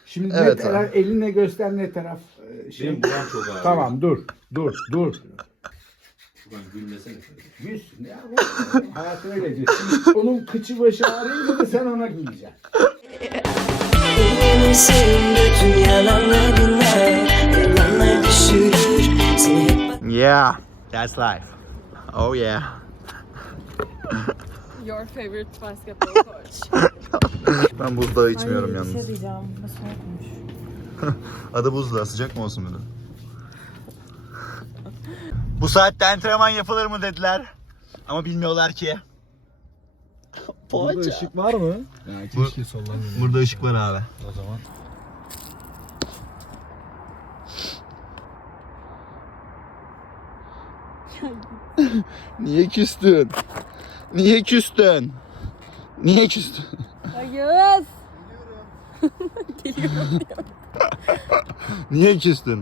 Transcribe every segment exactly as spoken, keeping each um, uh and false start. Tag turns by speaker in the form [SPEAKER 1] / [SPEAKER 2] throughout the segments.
[SPEAKER 1] Şimdi
[SPEAKER 2] Evet
[SPEAKER 1] ne taraf, elinle göster ne taraf. e, Şey.
[SPEAKER 3] Benim buram çok ağrıyor.
[SPEAKER 1] Tamam dur, dur, dur.
[SPEAKER 3] Şuradan gülmesene.
[SPEAKER 1] Gülsün ya. bu- Hayat öylece. Şimdi onun kıçı başı ağrıyınca da sen ona güleceksin.
[SPEAKER 4] Senin bütün yalanlarına yalanlar düşürür seni hep.
[SPEAKER 2] Yeah, that's life. Oh yeah.
[SPEAKER 5] Your favorite basketball coach.
[SPEAKER 2] Ben buzdağı içmiyorum yalnız.
[SPEAKER 5] Bir şey diyeceğim. Nasıl olmuş?
[SPEAKER 2] Adı buzdağı, sıcak mı olsun dedim. Bu saatte antrenman yapılır mı dediler. Ama bilmiyorlar ki.
[SPEAKER 6] Burada ışık var mı? Ya keşke sollanmayayım.
[SPEAKER 2] Burada ışık var abi.
[SPEAKER 6] O zaman.
[SPEAKER 2] Niye küstün? Niye küstün? Niye küstün?
[SPEAKER 5] Hayır. Geliyorum diyor.
[SPEAKER 2] Niye küstün?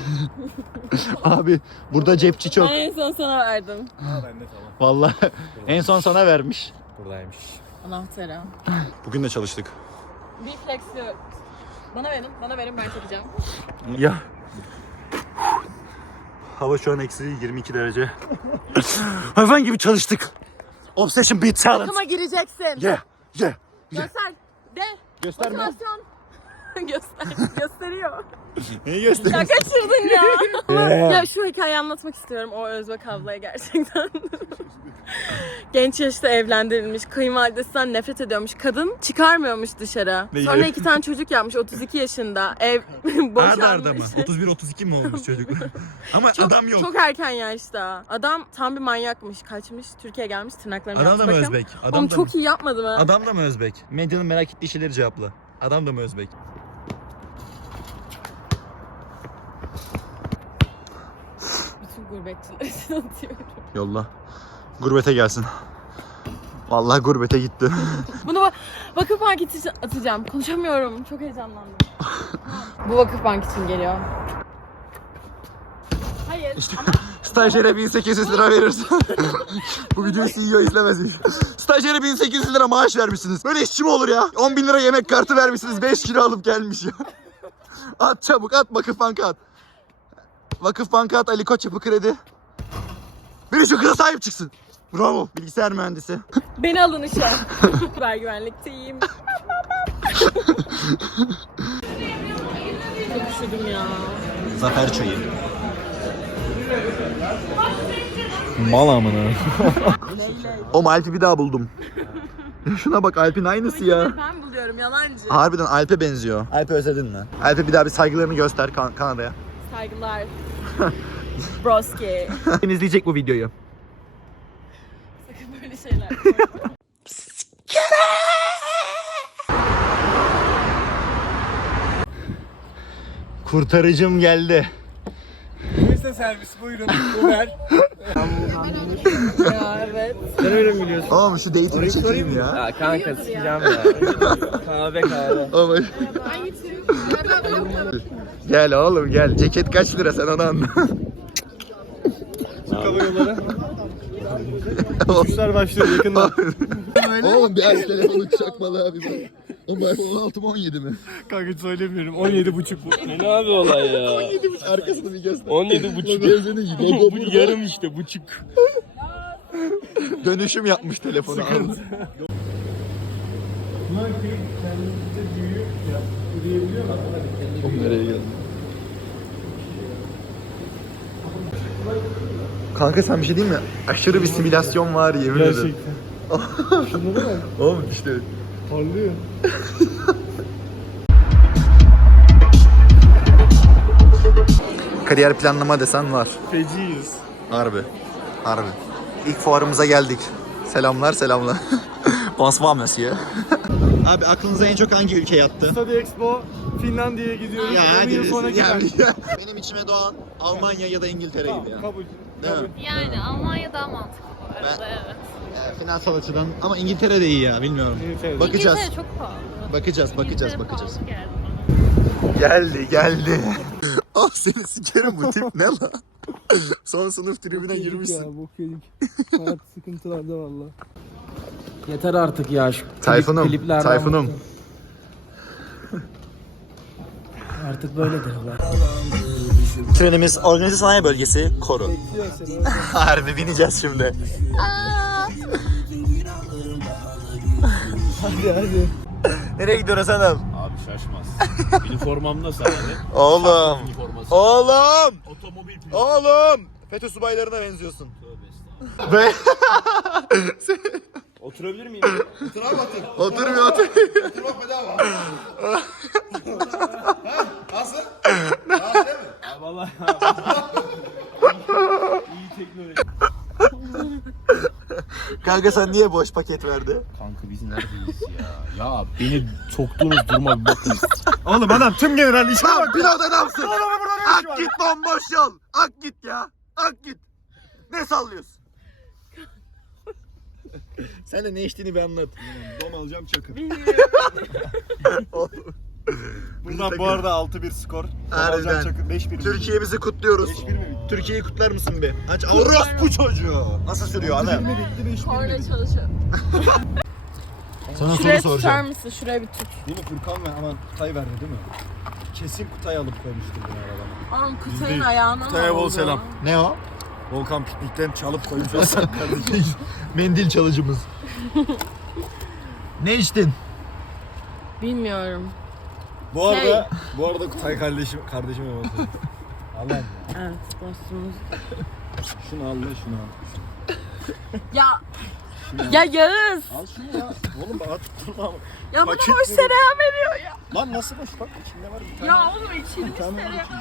[SPEAKER 2] Abi burada cepçi çok.
[SPEAKER 5] Ben en son sana verdim.
[SPEAKER 6] Ha bende tamam.
[SPEAKER 2] Vallahi en son sana vermiş.
[SPEAKER 6] Buradaymış.
[SPEAKER 5] Anahtarı.
[SPEAKER 2] Bugün de çalıştık.
[SPEAKER 5] Bir flexi. Bana verin, bana verin ben çekeceğim.
[SPEAKER 2] Ya. Hava şu an eksi yirmi iki derece. Hayvan gibi çalıştık. Obsession Beat Talent.
[SPEAKER 5] Takıma gireceksin.
[SPEAKER 2] Yeah, yeah.
[SPEAKER 5] Göster. De.
[SPEAKER 2] Gösterme.
[SPEAKER 5] Motivasyon. Göster. Gösteriyor.
[SPEAKER 2] Neyi
[SPEAKER 5] Ya
[SPEAKER 2] gösteriyorsun?
[SPEAKER 5] kaçırdın ya. Ama ya şu hikayeyi anlatmak istiyorum o Özbek ablaya gerçekten. Genç yaşta evlendirilmiş, kayınvalidesinden nefret ediyormuş. Kadın çıkarmıyormuş dışarı.
[SPEAKER 2] Neyi?
[SPEAKER 5] Sonra iki tane çocuk yapmış otuz iki yaşında. Ev boşanmış.
[SPEAKER 2] Arda arda mı? otuz bir otuz iki mi olmuş çocuklar? Ama
[SPEAKER 5] Çok,
[SPEAKER 2] adam yok.
[SPEAKER 5] Çok erken yaşta. Adam tam bir manyakmış. Kaçmış, Türkiye'ye gelmiş, tırnaklarını
[SPEAKER 2] Adam da
[SPEAKER 5] yaptı.
[SPEAKER 2] mı
[SPEAKER 5] Bakın.
[SPEAKER 2] Özbek? Adam
[SPEAKER 5] Oğlum
[SPEAKER 2] da
[SPEAKER 5] çok
[SPEAKER 2] mı?
[SPEAKER 5] iyi yapmadı mı?
[SPEAKER 2] Adam da mı Özbek? Medyanın merak ettiği şeyleri cevapla. Adam da mı Özbek?
[SPEAKER 5] Bütün gurbetçiler için atıyorum.
[SPEAKER 2] Yolla. Gurbete gelsin. Vallahi gurbete gitti.
[SPEAKER 5] Bunu va- Vakıfbank için atacağım. Konuşamıyorum. Çok heyecanlandım. Bu Vakıfbank için geliyor. Hayır ama
[SPEAKER 2] Stajyere bin sekiz yüz lira verirsin. Bu videoyu C E O izlemez. Stajyere bin sekiz yüz lira maaş vermişsiniz. Böyle işçi mi olur ya? on bin lira yemek kartı vermişsiniz. beş kilo alıp gelmiş ya. At çabuk at, Vakıfbank'a at. Vakıfbank'a at, Ali Koç Yapı Kredi. Biri şu kıza sahip çıksın. Bravo. Bilgisayar mühendisi.
[SPEAKER 5] beni alın işe. Siber güvenlikteyim. Çok üşüdüm ya.
[SPEAKER 2] Zafer çayı.
[SPEAKER 6] Mal amına.
[SPEAKER 2] O Alp'i bir daha buldum. Ya şuna bak, Alp'in aynısı ya.
[SPEAKER 5] Ben buluyorum yalancı.
[SPEAKER 2] Harbiden Alp'e benziyor. Alp'i özledin mi? Alp'e bir daha bir saygılarını göster kan- Kanada'ya.
[SPEAKER 5] Saygılar. Broski.
[SPEAKER 2] Kim izleyecek bu videoyu?
[SPEAKER 5] Sakın böyle şeyler.
[SPEAKER 2] Kurtarıcım geldi.
[SPEAKER 6] Neyse servis buyurun. Uber.
[SPEAKER 5] ya evet.
[SPEAKER 6] Sen öyle mi biliyorsun?
[SPEAKER 2] Oğlum şu date'i çekeyim ya.
[SPEAKER 6] Ya kanka sikeceğim ya. Kahve kahve.
[SPEAKER 2] Oğlum. Gel oğlum gel. Ceket kaç lira, sen onu anla.
[SPEAKER 6] Hava yolları. Uçuşlar başlıyor yakında.
[SPEAKER 2] Oğlum bir aç telefonu çakmalı abi bak. Oğlum iPhone on altı mı on yedi mi?
[SPEAKER 6] Kanka söylemiyorum. on yedi buçuk bu. Ne abi olay ya?
[SPEAKER 2] on yedi buçuk. Arkasını bir göster.
[SPEAKER 6] on yedi buçuk.
[SPEAKER 2] Logo
[SPEAKER 6] Bu
[SPEAKER 2] burada.
[SPEAKER 6] yarım işte buçuk.
[SPEAKER 2] Dönüşüm yapmış telefonu. Al. Oğlum nereye geldin? Kanka sen bir şey diyeyim mi? Aşırı bir simülasyon var yemin ederim.
[SPEAKER 6] Gerçekten. Şunlara bak.
[SPEAKER 2] Oğlum işte.
[SPEAKER 6] Parlıyor.
[SPEAKER 2] Kariyer planlama desen var.
[SPEAKER 6] Feciyiz.
[SPEAKER 2] Harbi. Harbi. İlk fuarımıza geldik. Selamlar selamlar. Bonsoir monsieur. Abi aklınıza en çok hangi ülke yattı?
[SPEAKER 6] Study Expo Finlandiya'ya gidiyoruz.
[SPEAKER 2] Ya
[SPEAKER 6] on
[SPEAKER 2] hadi.
[SPEAKER 6] yıl sonra
[SPEAKER 2] Ya,
[SPEAKER 6] gider.
[SPEAKER 2] ya. Benim içime doğan Almanya ya da İngiltere
[SPEAKER 6] Tamam,
[SPEAKER 2] gibi ya.
[SPEAKER 6] kabul.
[SPEAKER 2] Değil
[SPEAKER 6] kabul.
[SPEAKER 2] mi?
[SPEAKER 5] Yani Almanya daha mantıklı bu arada
[SPEAKER 2] Ben-
[SPEAKER 5] evet.
[SPEAKER 2] Ee, finansal açıdan ama İngiltere de iyi ya, bilmiyorum.
[SPEAKER 6] İngiltere.
[SPEAKER 2] Bakacağız.
[SPEAKER 5] İngiltere çok pahalı.
[SPEAKER 2] Bakacağız, bakacağız,
[SPEAKER 5] İngiltere
[SPEAKER 2] bakacağız.
[SPEAKER 5] pahalı geldi bana.
[SPEAKER 2] Geldi, geldi. Ah seni sikerim, bu tip ne lan? Son sınıf tribüne
[SPEAKER 6] Yedik
[SPEAKER 2] girmişsin.
[SPEAKER 6] ya, bok yedik. Hayat sıkıntılarda valla. Yeter artık ya şu klip-
[SPEAKER 2] Tayfunum,
[SPEAKER 6] kliplerden
[SPEAKER 2] Tayfunum.
[SPEAKER 6] bıktım.
[SPEAKER 7] Artık böyledir olay.
[SPEAKER 2] Trenimiz organize sanayi bölgesi Koru. Harbi bineceğiz şimdi.
[SPEAKER 7] Hadi hadi.
[SPEAKER 2] Nereye gidiyoruz hanım?
[SPEAKER 3] Abi şaşmaz. Üniformamda sadece.
[SPEAKER 2] Oğlum.
[SPEAKER 3] Üniforması.
[SPEAKER 2] Oğlum.
[SPEAKER 3] Otomobil pilotu.
[SPEAKER 2] Oğlum. FETÖ subaylarına benziyorsun.
[SPEAKER 3] Tövbe
[SPEAKER 2] Ve
[SPEAKER 3] Oturabilir miyim?
[SPEAKER 2] oturmuyor otur.
[SPEAKER 3] Abi vallahi. İyi teknoloji.
[SPEAKER 2] Kanka sen niye boş paket verdi?
[SPEAKER 3] Kanka biz neredeyiz ya? Ya beni soktuğunuz duruma bir bakın.
[SPEAKER 6] Oğlum adam tüm general işe
[SPEAKER 2] Lan
[SPEAKER 6] bak.
[SPEAKER 2] pilot adamsın.
[SPEAKER 6] Oğlum burada ne işi
[SPEAKER 2] Ak
[SPEAKER 6] var?
[SPEAKER 2] git bomboş yol. Ak git ya. Ak git. Ne sallıyorsun? Sen de ne içtiğini bir anlat.
[SPEAKER 6] Dom alacağım çakı.
[SPEAKER 2] Oğlum.
[SPEAKER 6] Buradan bu arada altı bir skor. Dom
[SPEAKER 2] Harbiden.
[SPEAKER 6] alacağım çakı beş bir.
[SPEAKER 2] Türkiye'mizi kutluyoruz.
[SPEAKER 6] beş bir mi bitti?
[SPEAKER 2] Türkiye'yi kutlar mısın be? Aç orospu çocuğu. Nasıl sürüyor
[SPEAKER 6] altı bir
[SPEAKER 2] ana?
[SPEAKER 6] mi bitti beş bir mi
[SPEAKER 5] Korna
[SPEAKER 6] bitti?
[SPEAKER 5] çalışıyor.
[SPEAKER 2] Sana
[SPEAKER 5] Şuraya tutar mısın? Şuraya bir tut.
[SPEAKER 6] Değil mi Furkan ve aman Kutay verdi değil mi? Kesin Kutay alıp koymuştur bunu arabama.
[SPEAKER 5] Oğlum Kutay'ın
[SPEAKER 6] değil.
[SPEAKER 5] ayağına
[SPEAKER 6] Kutay'a
[SPEAKER 5] ne
[SPEAKER 6] bol
[SPEAKER 5] oldu?
[SPEAKER 6] selam.
[SPEAKER 2] Ne o?
[SPEAKER 6] Volkan piknikten çalıp koymuş olsan kardeşim.
[SPEAKER 2] Mendil çalıcımız. Ne içtin?
[SPEAKER 5] Bilmiyorum.
[SPEAKER 6] Bu arada
[SPEAKER 5] Şey.
[SPEAKER 6] bu arada Kutay kardeşim kardeşime bakıyor. Allah'ım.
[SPEAKER 5] Evet dostumuz.
[SPEAKER 6] Şunu al lan şunu al.
[SPEAKER 5] Ya. Ya Yağız.
[SPEAKER 6] Al şunu ya. Oğlum bana tutturma ama.
[SPEAKER 5] Ya bana
[SPEAKER 6] Paket
[SPEAKER 5] boş
[SPEAKER 6] veriyor.
[SPEAKER 5] tereyağı veriyor ya.
[SPEAKER 6] Lan nasıl boş bak içinde var bir tane.
[SPEAKER 5] Ya oğlum içilmiş
[SPEAKER 6] tane var
[SPEAKER 5] tereyağı.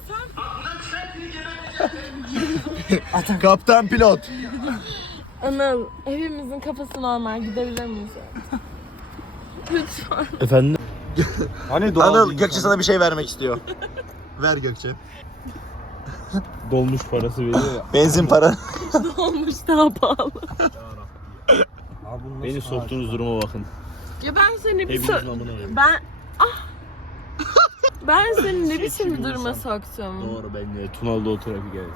[SPEAKER 6] içinde.
[SPEAKER 5] Ya sen.
[SPEAKER 2] Kaptan pilot.
[SPEAKER 5] Anıl, evimizin kafası normal. Gidebilir miyiz? Lütfen.
[SPEAKER 3] Efendim?
[SPEAKER 6] Hani doğal
[SPEAKER 2] Anıl
[SPEAKER 6] değil
[SPEAKER 2] Gökçe
[SPEAKER 6] insan.
[SPEAKER 2] sana bir şey vermek istiyor. Ver Gökçe.
[SPEAKER 3] Dolmuş parası veriyor ya.
[SPEAKER 2] Benzin para.
[SPEAKER 5] Olmuş daha pahalı.
[SPEAKER 6] Abi bunu
[SPEAKER 3] Beni
[SPEAKER 6] nasıl-
[SPEAKER 3] soktuğunuz duruma bakın.
[SPEAKER 5] Ya ben seni bir
[SPEAKER 3] Hepinizin
[SPEAKER 5] so-
[SPEAKER 3] amına koyayım.
[SPEAKER 5] Ben... Ah! Ben seni ne biçim bir duruma soktum?
[SPEAKER 3] Doğru ben de Tunalı'da oturarak geldim.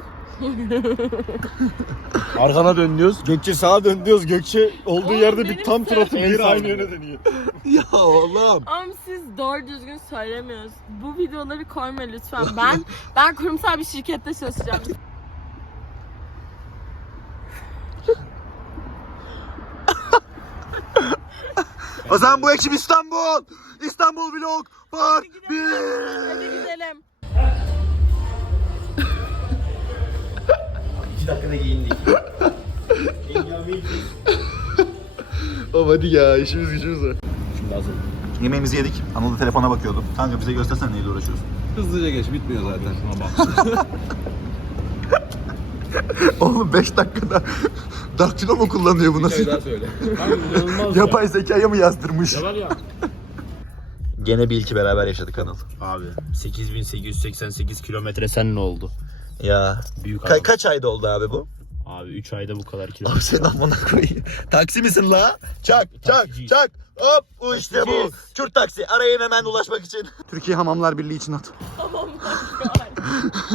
[SPEAKER 3] Arkana dön diyoruz.
[SPEAKER 6] Gökçe sağa dön diyoruz. Gökçe olduğu
[SPEAKER 5] Oğlum
[SPEAKER 6] yerde
[SPEAKER 5] benim
[SPEAKER 6] bir tam tur atıp
[SPEAKER 3] sen-
[SPEAKER 6] geri
[SPEAKER 3] en
[SPEAKER 6] aynı
[SPEAKER 3] sağ-
[SPEAKER 6] yöne dönüyor.
[SPEAKER 2] Ya oğlum.
[SPEAKER 5] Ama siz doğru düzgün söylemiyorsunuz. Bu videoları koyma lütfen. Ben ben kurumsal bir şirkette çalışacağım.
[SPEAKER 2] O zaman bu ekip İstanbul. İstanbul Vlog Part
[SPEAKER 5] Hadi
[SPEAKER 2] bir.
[SPEAKER 5] gidelim.
[SPEAKER 3] İki dakikada giyindik.
[SPEAKER 2] Oğlum hadi ya işimiz gücümüz var.
[SPEAKER 3] Şimdi hazır.
[SPEAKER 2] Yemeğimizi yedik. Anıl da telefona bakıyordu. Kanka bize göstersen neyle uğraşıyorsun.
[SPEAKER 6] Hızlıca geç bitmiyor zaten.
[SPEAKER 3] Şuna bak.
[SPEAKER 2] Oğlum beş dakikada daktilo mu kullanıyor bu nasıl?
[SPEAKER 3] daha söyle. Abi inanılmaz
[SPEAKER 2] Yapay zekaya mı yazdırmış?
[SPEAKER 3] ya. Var ya.
[SPEAKER 2] Gene bir ilki beraber yaşadık Anıl.
[SPEAKER 3] Abi sekiz bin sekiz yüz seksen sekiz kilometre sen ne oldu?
[SPEAKER 2] Ya.
[SPEAKER 3] Büyük
[SPEAKER 2] Ka-
[SPEAKER 3] adam.
[SPEAKER 2] kaç ayda oldu abi bu?
[SPEAKER 3] Abi üç ayda bu kadar kilometre.
[SPEAKER 2] Abi sen amına koyayım. Taksi misin la? Çak çak
[SPEAKER 3] Taksiciyiz.
[SPEAKER 2] çak. Hop bu işte bu.
[SPEAKER 3] Taksiciyiz.
[SPEAKER 2] Kürt taksi. Arayın hemen ulaşmak için. Türkiye Hamamlar Birliği için at.
[SPEAKER 5] Tamam.